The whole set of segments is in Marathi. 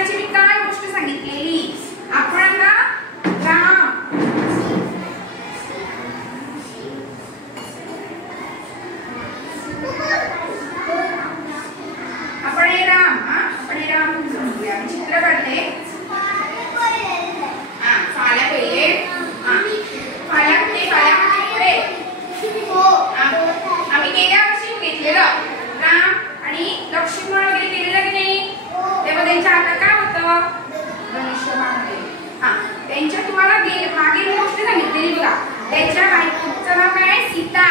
लक्ष्मणाची मी काय गोष्ट सांगितलेली आपण ना राम समजूया मी चित्र काढले फाल्या पहिले फाल्या पुढे आम्ही गेल्या वर्षी घेतलेलं राम आणि लक्ष्मण वगैरे केलेलं की नाही तेव्हा त्यांच्या हातात काय होतं धनुष्यबाण त्यांच्या तुम्हाला मागील गोष्ट सांगितलेली बघा त्याच्या बायकोचं नाव काय सीता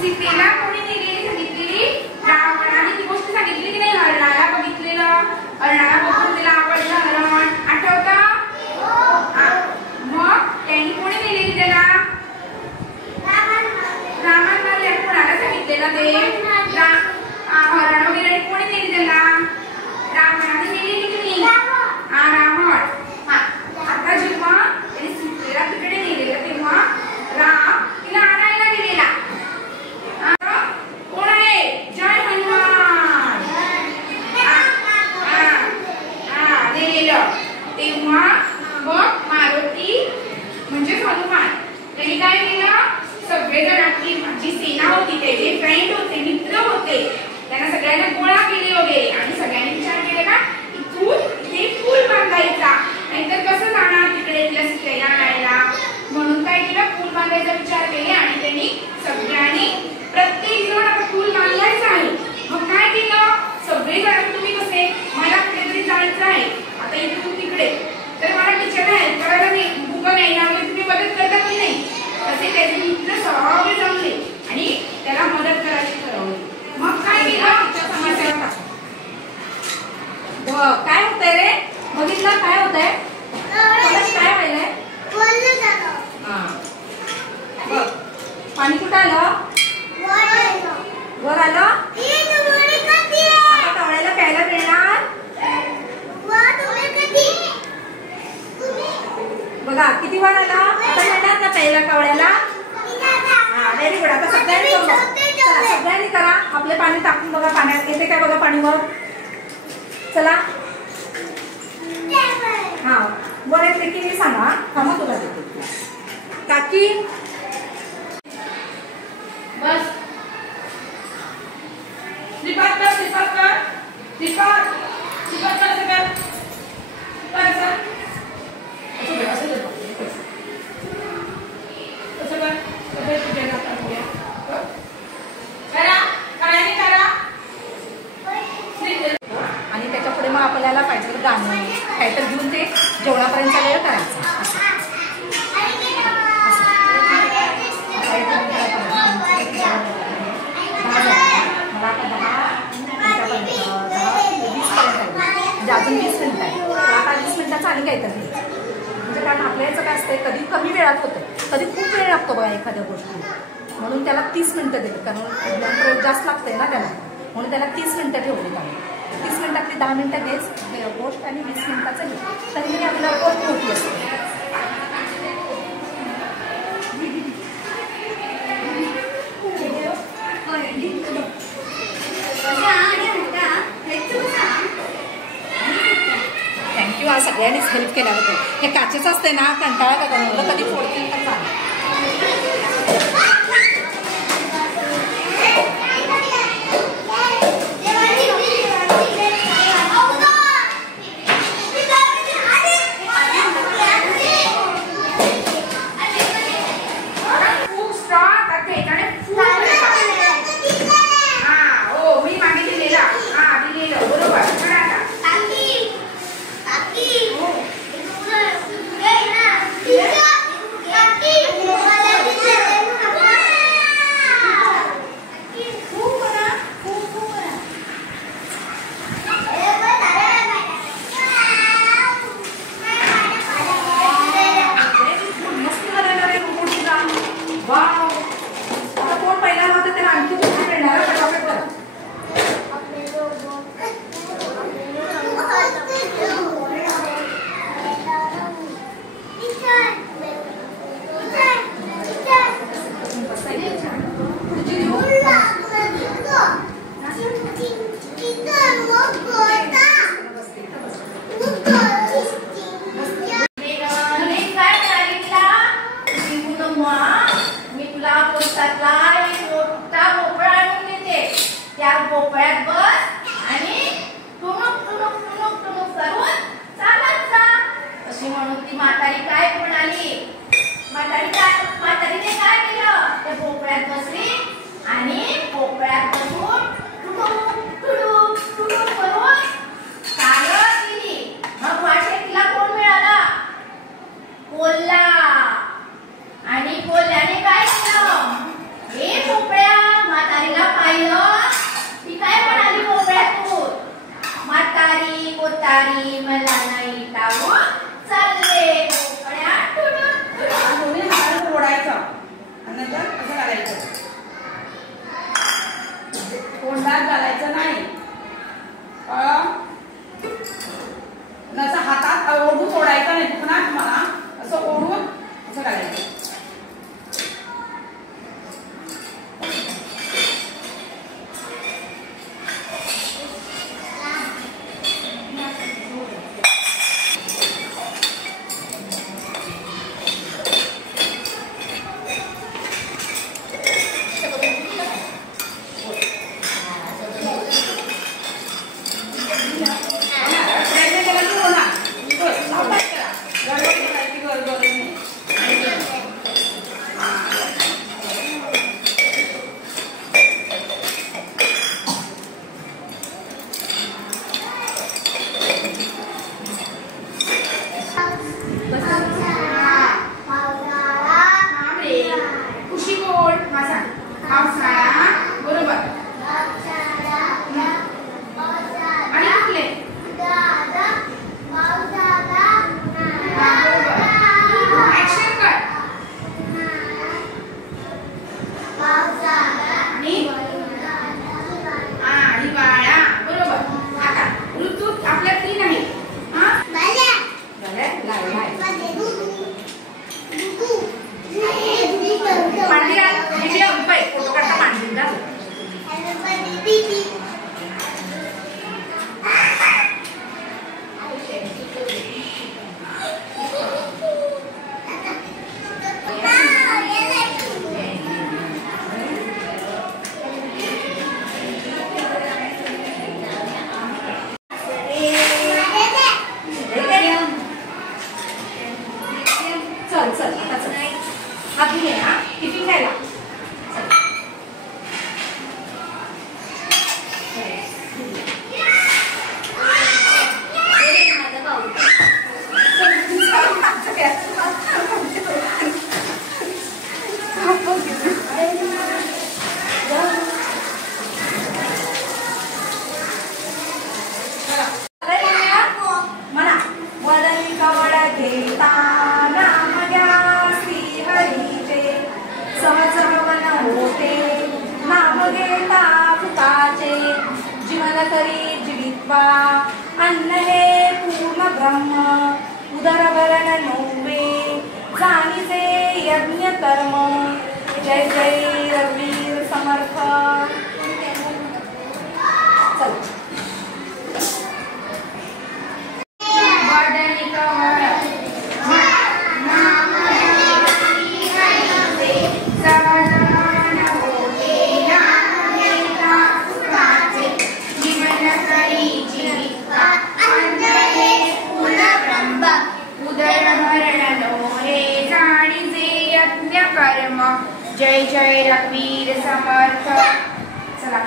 सीतेला कोणी दिलेली सांगितलेली रावणाने ती गोष्ट सांगितली की नाही हरणाला बघितलेलं हरणाला बघून तिला आवडलं हरण आठवतं मग त्यांनी कोणी दिलेली त्याला रामाने कोणाला सांगितलेलं ते हरण वगैरे कोणी दिली त्याला रावणाने दिलेली की नाही रावण आता जेव्हा त्याने सीतेला तिकडे नेलेलं तेव्हा राम तिला आणायला दिलेला कोण आहे जय हनुमान दिलेलं तेव्हा मग मारुती म्हणजे हनुमान त्यांनी काय केलं सगळेजण आपली जी सेना होती त्याचे फ्रेंड होते मित्र होते त्यांना सगळ्यांना गोळा केले वगैरे आणि सगळ्यांनी विचार केला का इथून इथे पूल बांधायचा नाहीतर कसं जाणार तिकडे तिला सीतेला आणायला म्हणून काय केलं पूल बांधायचा विचार केले आणि त्यांनी सगळ्यांनी प्रत्येक जण आता पूल बांधायचा आहे मग काय केलं सगळेजण तुम्ही कसे मला कुठेतरी जायचं आहे आता इथून तिकडे तर मला टीचर हेल्प करायला नाही भूक नाही यामुळे तुम्ही मदत करता की नाही तसे त्याचे मित्र सगळे जमले आणि त्याला मदत करायची ठरवली मग काय केलं काय होतंय रे बघितलं काय होतंय काय व्हायलंय पाणी कुठं आलं वर आलं आता टवळ्याला प्यायला मिळणार बघा किती वर आला आता मिळणार ना प्यायला टवळ्याला व्हेरी गुड आता सगळ्यांनी करा आपले पाणी टाकून बघा पाण्यात येते काय बघा पाणी वर चला वर येते की मी सांगा थांबा तुला देते काकी बस श्रीपाद कर आणि त्याच्या पुढे मग आपल्याला पाहिजे गाणं काहीतरी घेऊन ते जेवणापर्यंत वेळ करायचा अजून 20 मिनिटं आहे आता 20 मिनिटाचं आणि काहीतरी म्हणजे कारण आपल्या याचं काय असतंय कधी कमी वेळात होतं कधी खूप वेळ लागतो बघा एखाद्या गोष्टी म्हणून त्याला 30 मिनिटं देते कारण जास्त लागतंय ना त्याला म्हणून त्याला 30 मिनिटं ठेवली त्याला 30 मिनिटातली 10 मिनिटं घेस गोष्ट आणि 20 मिनिटाचं घे तरी म्हणजे आपल्याला गोष्ट मोठी असते थँक्यू आज सगळ्यांनीच हेल्प केल्याबद्दल हे काचेचं असते ना कंटाळा का कधी फोडतील तर चालेल Kaki. म्हातारी काय म्हणाली? म्हातारीने काय केलं? त्या पोकळ्यात बसली आणि पोकळ्यात बसून टुडू करून चालत गेली. मग वाटेत तिला कोण मिळाला? कोल्हा. आणि कोल्ह्याने काय केलं? हे पोकळ्या म्हातारीला पाहिलं. ती काय म्हणाली पोकळ्यातून? म्हातारी कोतारी मला नाही टाळून चालले पोकळ्या दोन्ही हाताने ओढायचं आणि नंतर असं घालायचं. तोंडात घालायचं नाही. असं हातात ओढून ओढायचं नाही. पुन्हा तुम्हाला असं ओढून असं घालायचं. अन्न हे पूर्ण ब्रह्म उदरभरण नव्हे जाणीचे यज्ञ कर्म. जय जय रघुवीर समर्थ. चल जय जय रघुवीर समर्थ. चला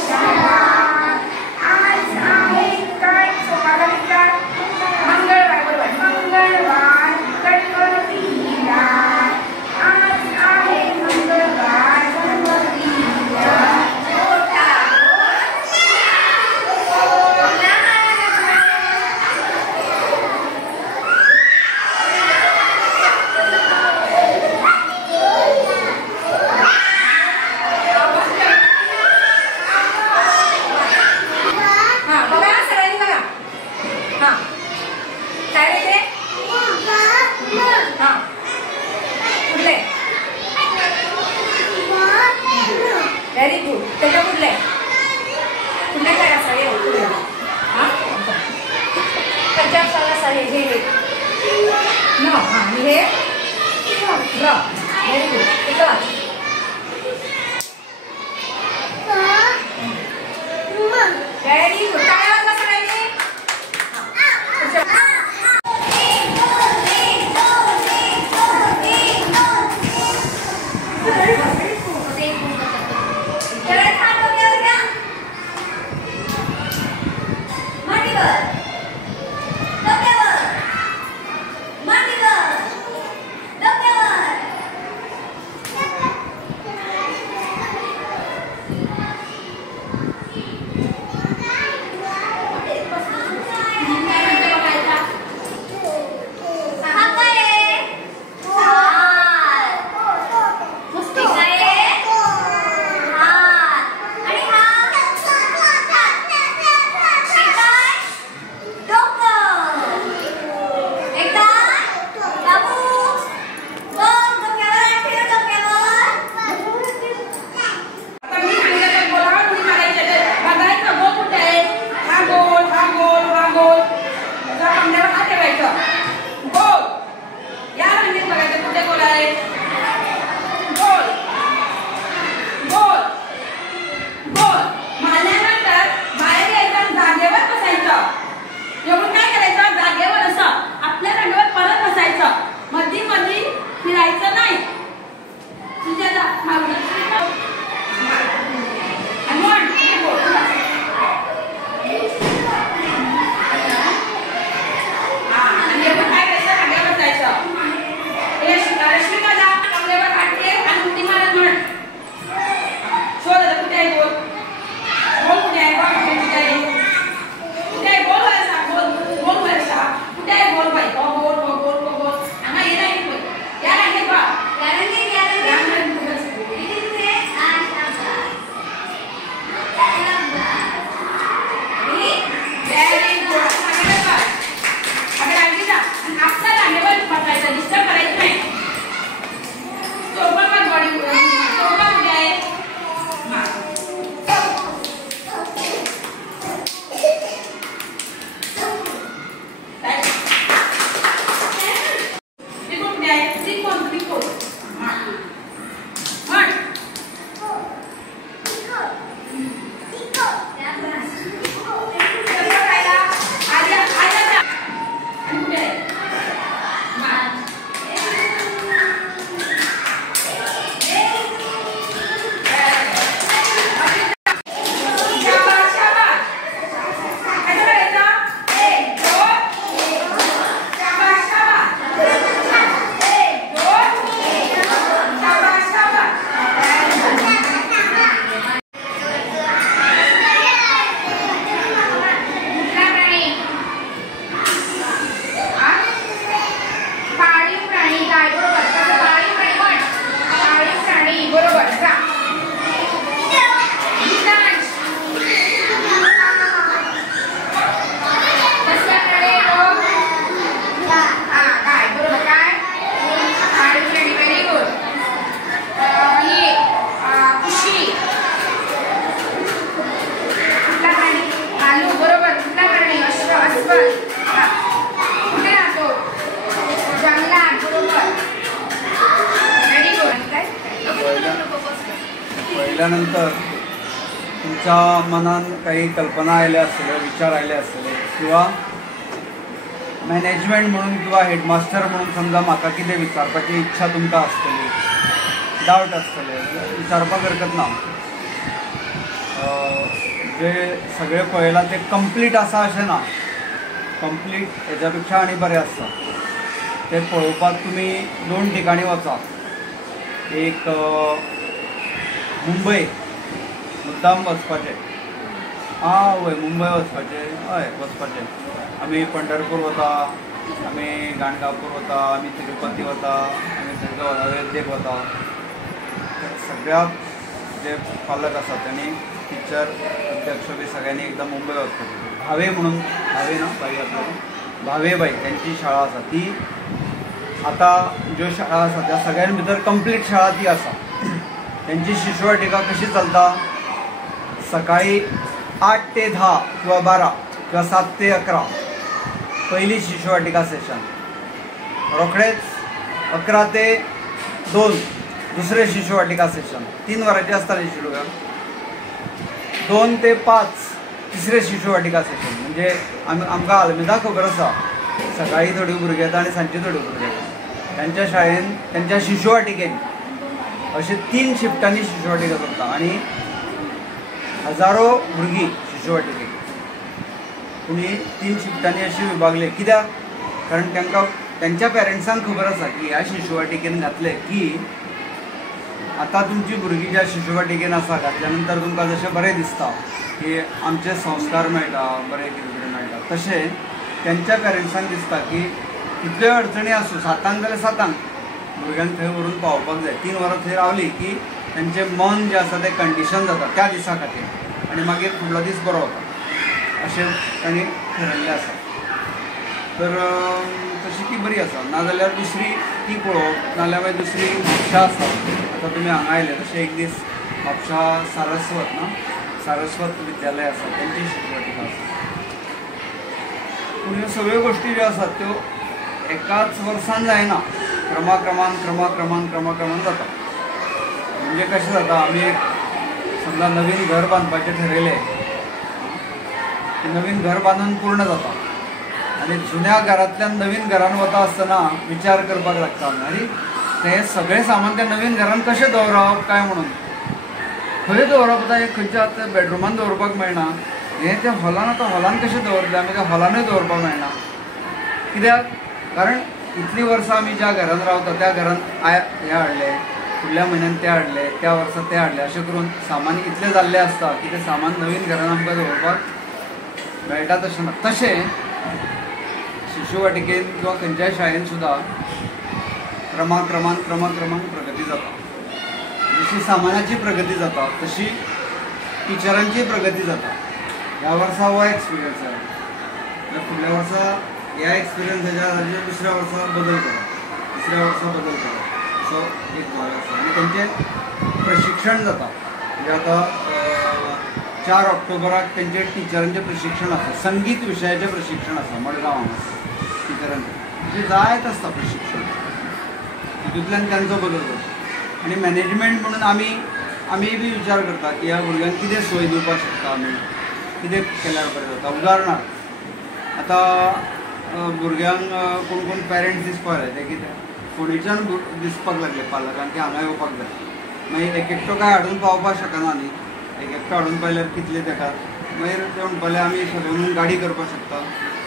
शाळा. आज आहे काय सोपाला विचार मंगळवार. बरोबर मंगळवार गणपतीला. आज आहे मंगळवार गणपतीला. Very good. त्याच्या कुठले कुठले काय असं हे पुढे त्याच्या अक्षराला हे न हां आणि हे र. Very good. इकडं व्हेरी गुड. काय आवाज सगळ्यांनी पाहिल्यानंतर तुमच्या मनात काही कल्पना आयल्या आसतल्यो, विचार आयले आसतले किंवा मॅनेजमेंट म्हणून किंवा हेडमास्टर म्हणून समजा म्हाका कितें विचारपाची इच्छा तुमकां आसतली, डावट आसतले, विचारपाक हरकत ना. जे सगळे पळयला ते कंप्लीट आसा अशें ना, कंप्लीट हेच्यापेक्षा आनी बरें आसता. ते पळोवपाक तुमी 2 ठिकाणी वचा. एक मुंबय मुद्दाम वचपाचें, वय मुंबय वचपाचें, हय वचपाचें. आमी पंढरपूर वता, आमी गाणगापूर वता, आमी तिरुपती वता, आमी थंय अयोध्येक वता. सगळ्या जे पालक आसा त्यांनी टिचर अध्यक्ष बी सगळ्यांनी एकदा मुंबय वचपाचें. भावे म्हणून, भावे ना बाई आपल्याला, भावेबाई त्यांची शाळा आसा ती. आता ज्यो शाळा आसा त्या सगळ्यां भितर कंप्लीट शाळा ती आसा. त्यांची शिशुवाटिका कशी चलता, सकाळी 8 ते 10 किंवा 12 किंवा 7 ते 11 पहिली शिशुवाटिका सेशन, रोखडेच 11 ते 2 दुसरे शिशुवाटिका सेशन, 3 वरांची आसताली शिशुवाटिका. 2 ते 5 तिसरे शिशुवाटिका सेशन. म्हणजे आमकां आल्मेदा खबर आसा सकाळी थोडी भुरगीं येता आनी सांजची थोडी भुरगीं येता. त्यांच्या शाळेन त्यांच्या शिशुवाटिकेन अशे 3 शिफ्टांनी शिशुवाटिका करता आनी हजारो भुरगीं शिशुवाटिकेक. पूण 3 शिफ्टांनी अशी विभागले. कित्याक? कारण तांकां त्यांच्या पेरंट्सांक खबर आसा की ह्या शिशुवाटिकेन घातले की आतां तुमची भुरगीं ज्या शिशुवाटिकेन आसा घातल्या नंतर तुमकां जशें बरें दिसता की आमचे संस्कार मेळटा, बरें कितें कितें मेळटा, तशें त्यांच्या पेरंट्सांक दिसता की कितल्यो अडचणी आसूं 7 जाल्यार 7 भुरग्यांक थंय व्हरून पावोवपाक जाय. 3 वरां थंय रावली की तेंचें मन जें आसा तें कंडिशन जाता त्या दिसा खातीर आनी मागीर फुडलो दीस बरो वता अशें तांणी ठरयल्लें आसा. तर तशी ती बरी आसा. नाजाल्यार दुसरी ती पळोवप, नाजाल्यार मागीर दुसरी म्हापशा आसा. आतां तुमी हांगा आयले तशें एक दीस म्हापशा सारस्वत ना, सारस्वत विद्यालय आसा, तेंची शिशुवाटिका आसा. पूण ह्यो सगळ्यो गोश्टी ज्यो आसात त्यो एकाच वर्सान जायना, क्रमाक्रमान जाता. म्हणजे कशें जाता, आमी एक समजा नवीन घर बांदपाचें ठरयलें, नवीन घर बांदून पूर्ण जाता आनी जुन्या घरांतल्यान नवीन घरान वता आसतना विचार करपाक लागता अरे तें सगळें सामान त्या नवीन घरान कशें दवरप काय म्हणून. खंय दवरप आतां एक खंयच्या आतां बेडरुमान दवरपाक मेळना, हें त्या हॉलान आतां हॉलान कशें दवरलें आमी, त्या हॉलानूय दवरपाक मेळना. कित्याक? कारण इतलीं वर्सां आमी ज्या घरान रावता त्या घरान हें हाडलें, फुडल्या म्हयन्यान तें हाडलें, त्या वर्सा तें हाडलें, अशें करून सामान इतलें जाल्लें आसता की तें सामान नवीन घरान आमकां दवरपाक मेळटा तशें ना. तशें शिशुवाटिकेन किंवा खंयच्याय शाळेन सुद्दां क्रमाक्रमान प्रगती जाता. जशी सामानाची प्रगती जाता तशी टिचरांची प्रगती जाता. ह्या वर्सा हो एक्सपिरियन्स जालो जाल्यार फुडल्या वर्सा ह्या एक्सपिरियन्साच्या दुसऱ्या वर्सा बदल करप, तिसऱ्या वर्सा बदल करप, असो एक भाग आसा. आनी तेंचें प्रशिक्षण जाता. म्हणजे आतां 4 ऑक्टोबराक तेंचें टिचरांचें प्रशिक्षण आसा, संगीत विशयाचें प्रशिक्षण आसा मडगांव हांगा टिचरांचें. म्हणजे जायत आसता प्रशिक्षण, तितूंतल्यान तांचो बदल जाता. आनी मॅनेजमेंट म्हणून आमी बी विचार करता की ह्या भुरग्यांक कितें सोय दिवपाक शकता, आमी कितें केल्यार बरें जाता. उदाहरणार्थ आतां भुरग्यांक कोण पेरंट्स दिसपाक लाय ते कितें फोंडेच्यान दिसपाक लागले पालकांक की हांगा येवपाक जाय. मागीर एक एकटो काय हाडून पावपाक शकना न्ही, एक एकटो हाडून पावल्यार कितले तेका. मागीर ते म्हणपाले आमी सगळे म्हणून गाडी करपाक शकता.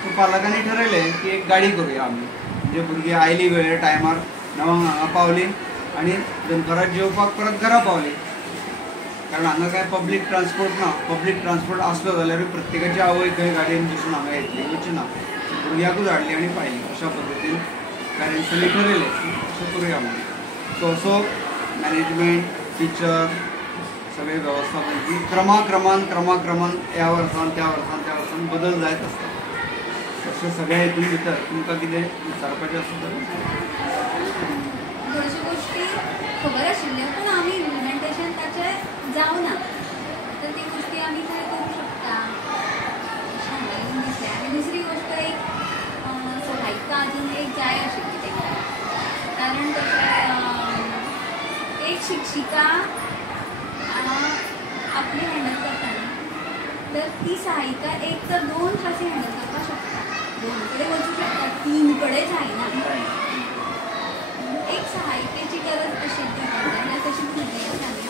सो पालकांनी ठरयलें की एक गाडी करुया आमी, म्हणजे भुरगीं आयली वेळेर टायमार 9 हांगा पावली आनी दनपारात जेवपाक परत घरा पावली. कारण हांगा काय पब्लीक ट्रान्सपोर्ट ना. पब्लीक ट्रान्सपोर्ट आसलो जाल्यार प्रत्येकाची आवय खंय गाडयेन बसून हांगा येतली, वचची ना. भुरग्याकूच हाडली आनी पायली. अशा पद्दतीन पॅरंट्सांनी ठरयलें की अशें करुया म्हणून. सो असो मॅनेजमेंट, टिचर, सगळे वेवस्थापन ही क्रमाक्रमान ह्या वर्सान त्या वर्सान बदल जायत आसता. तशें सगळ्या हितून भितर तुमकां कितें विचारपाचें आसा जाल्यार थोड्याशा गोष्टी खबर आशिल्ल्यो पूण आमी इम्प्लिमेंटेशन ताचें जावना. तर ती गोष्टी आमी काय करूं शकता अशें म्हाका दिसलें. आनी दुसरी गोश्ट एक सहायता अजून एक जाय आशिल्ली तेका. कारण तशें एक शिक्षिका आपली हँडल करतना तर ती सहायिका एक तर 2 क्लासी हँडल करपाक शकता, 2 कडेन वचूं शकता, 3 कडेन जायना. एक सहायिकेची गरज आशिल्ली जाल्यार तशी भुरगीं जाली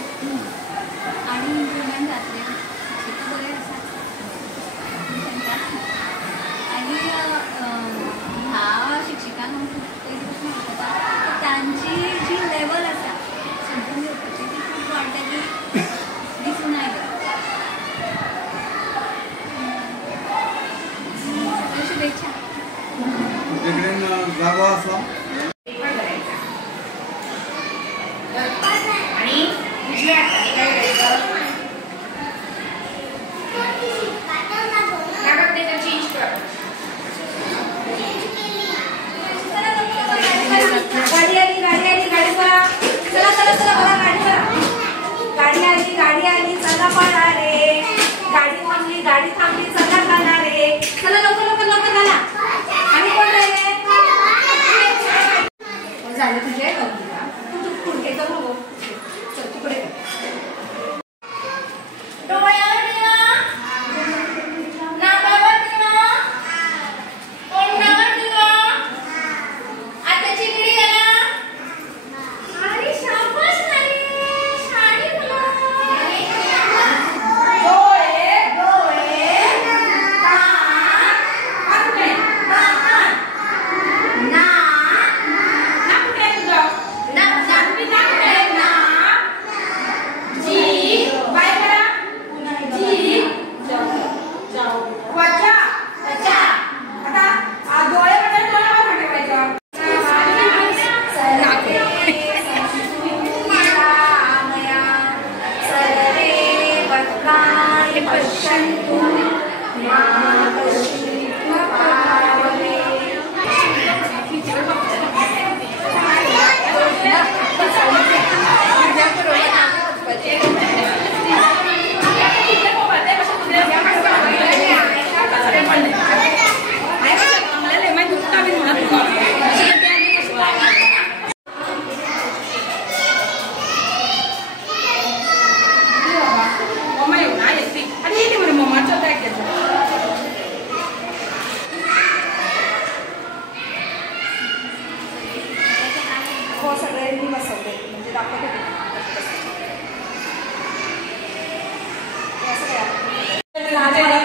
आनी इम्प्रुवमेंट जातलें. शिक्षिका बरें आसा लोकान् पश्यन्तु मा कश्चित् पावते। हो सगळ्यांनी बसवले म्हणजे दाखवते असं काय